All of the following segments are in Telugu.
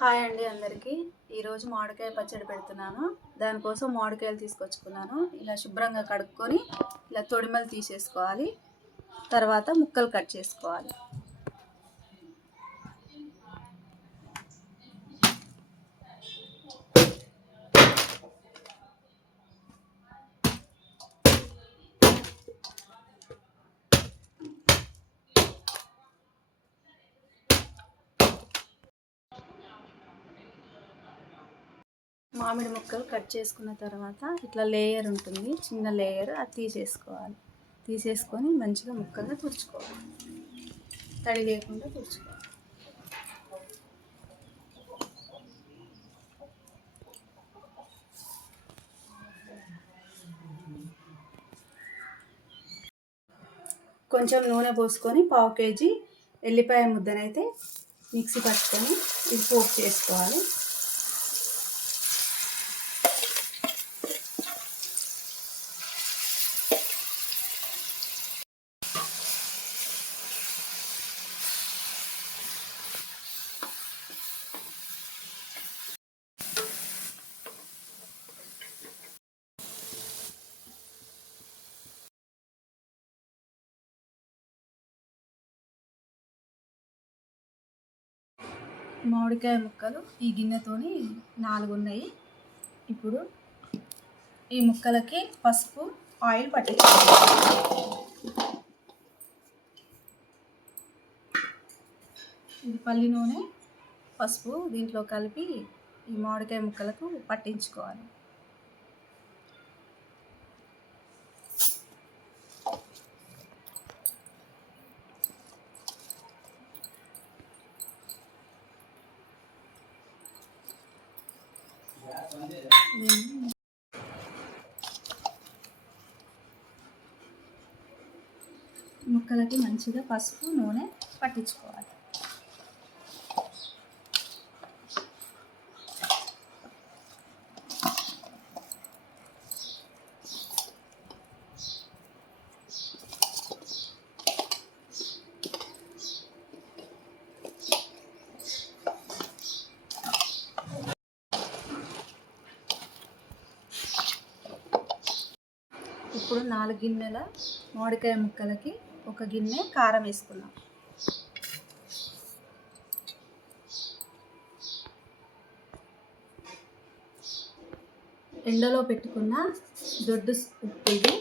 హాయ్ అండి అందరికీ. ఈరోజు మామిడికాయ పచ్చడి పెడుతున్నాను. దానికోసం మామిడికాయలు తీసుకొచ్చుకున్నాను. ఇలా శుభ్రంగా కడుక్కొని ఇలా తొడిమలు తీసేసుకోవాలి. తర్వాత ముక్కలు కట్ చేసుకోవాలి. మామిడి ముక్కలు కట్ చేసుకున్న తర్వాత ఇట్లా లేయర్ ఉంటుంది, చిన్న లేయర్, అది తీసేసుకోవాలి. తీసేసుకొని మంచిగా ముక్కలుగా తుడుచుకోవాలి, తడి లేకుండా తుడుచుకోవాలి. కొంచెం నూనె పోసుకొని 1/2 కేజీ ఎల్లిపాయ ముద్దనైతే మిక్సీ పట్టుకొని ఇది పోపు చేసుకోవాలి. మామిడికాయ ముక్కలు ఈ గిన్నెతోని 4 ఉన్నాయి. ఇప్పుడు ఈ ముక్కలకి పసుపు, ఆయిల్ పట్టించాలి. ఇది పల్లి నూనె, పసుపు దీంట్లో కలిపి ఈ మామిడికాయ ముక్కలకు పట్టించుకోవాలి. ముక్కలకి మంచిగా పసుపు, నూనె పట్టించుకోవాలి. ఇప్పుడు 4 గిన్నెల మామిడికాయ ముక్కలకి 1 గిన్నె కారం వేసుకున్నాం. ఎండలో పెట్టుకున్న దొడ్డు ఉప్పు ఇది.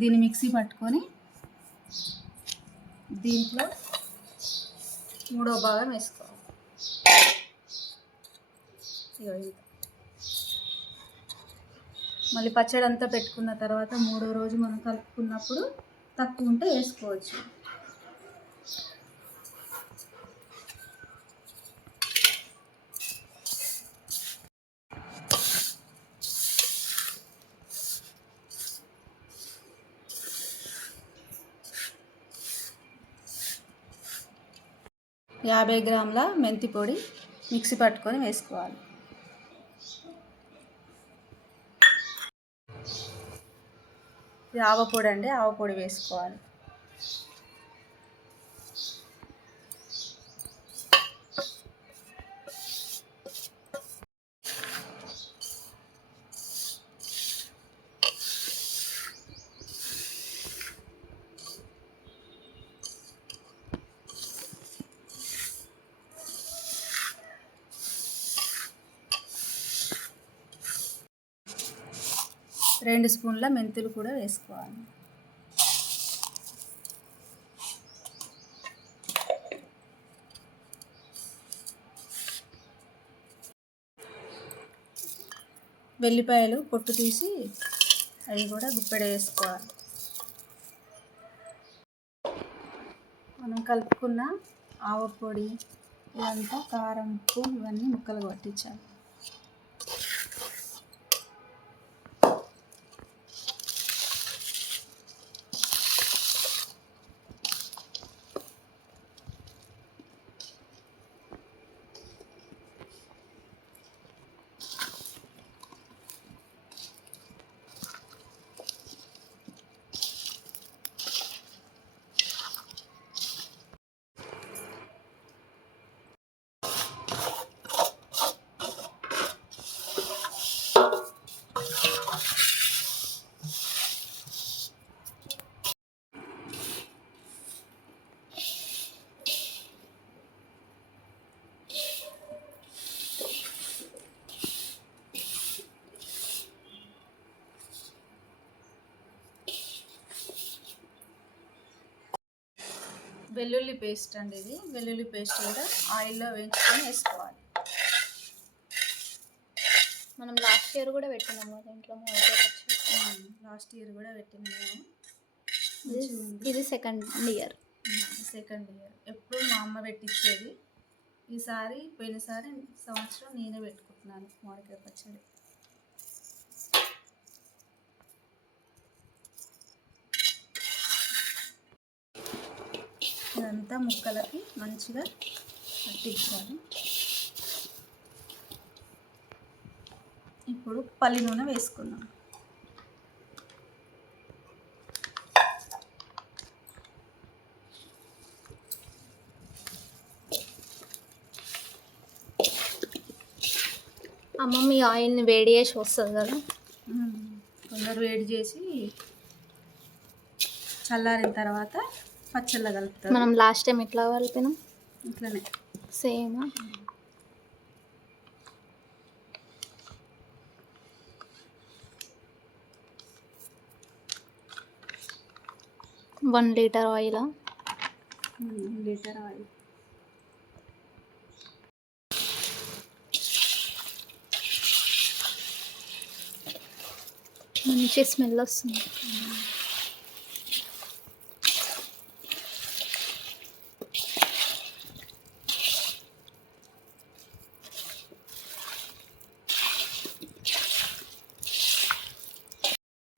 దీన్ని మిక్సీ పట్టుకొని దీంట్లో 3వ భాగం వేసుకోవాలి. మళ్ళీ పచ్చడి అంతా పెట్టుకున్న తర్వాత 3వ రోజు మనం కలుపుకున్నప్పుడు తక్కువ ఉంటే వేసుకోవచ్చు. యాభై గ్రాముల మెంతి పొడి మిక్సీ పట్టుకొని వేసుకోవాలి. ఇది ఆవపొడి అండి, ఆవపొడి వేసుకోవాలి. రెండు స్పూన్ల మెంతులు కూడా వేసుకోవాలి. వెల్లిపాయలు పొట్టు తీసి అవి కూడా గుప్పెడ వేసుకోవాలి. మనం కలుపుకున్న ఆవపొడి, ఇదంతా కారం, ఉప్పు ఇవన్నీ ముక్కలు పట్టించాలి. వెల్లుల్లి పేస్ట్ అండి ఇది. వెల్లుల్లి పేస్ట్ కూడా ఆయిల్లో వేయించుకొని వేసుకోవాలి. మనం లాస్ట్ ఇయర్ కూడా పెట్టినాము దీంట్లో మామిడికాయ పచ్చడి. లాస్ట్ ఇయర్ కూడా పెట్టినాము. ఇది సెకండ్ ఇయర్. ఎప్పుడు మా అమ్మ పెట్టించేది. పోయినసారి సంవత్సరం నేనే పెట్టుకుంటున్నాను మామిడికాయ పచ్చడి. ఇదంతా ముక్కలకి మంచిగా పట్టించాలి. ఇప్పుడు పల్లి నూనె వేసుకుందాం. అమ్మమ్మ ఈ ఆయిల్ని వేడి చేసి వస్తుంది కదా, కొందరు వేడి చేసి చల్లారిన తర్వాత పచ్చళ్ళ కలుపుతారు. మనం లాస్ట్ టైం ఎట్లా కలిపినాం ఇట్లనే same. 1 litre oil. 1 litre oil. మంచి స్మెల్ వస్తుంది.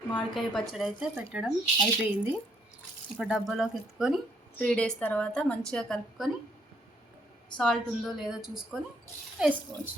మామిడికాయ పచ్చడి అయితే పెట్టడం అయిపోయింది. ఒక డబ్బాలోకి ఎత్తుకొని 3 డేస్ తర్వాత మంచిగా కలుపుకొని సాల్ట్ ఉందో లేదో చూసుకొని వేసుకోవచ్చు.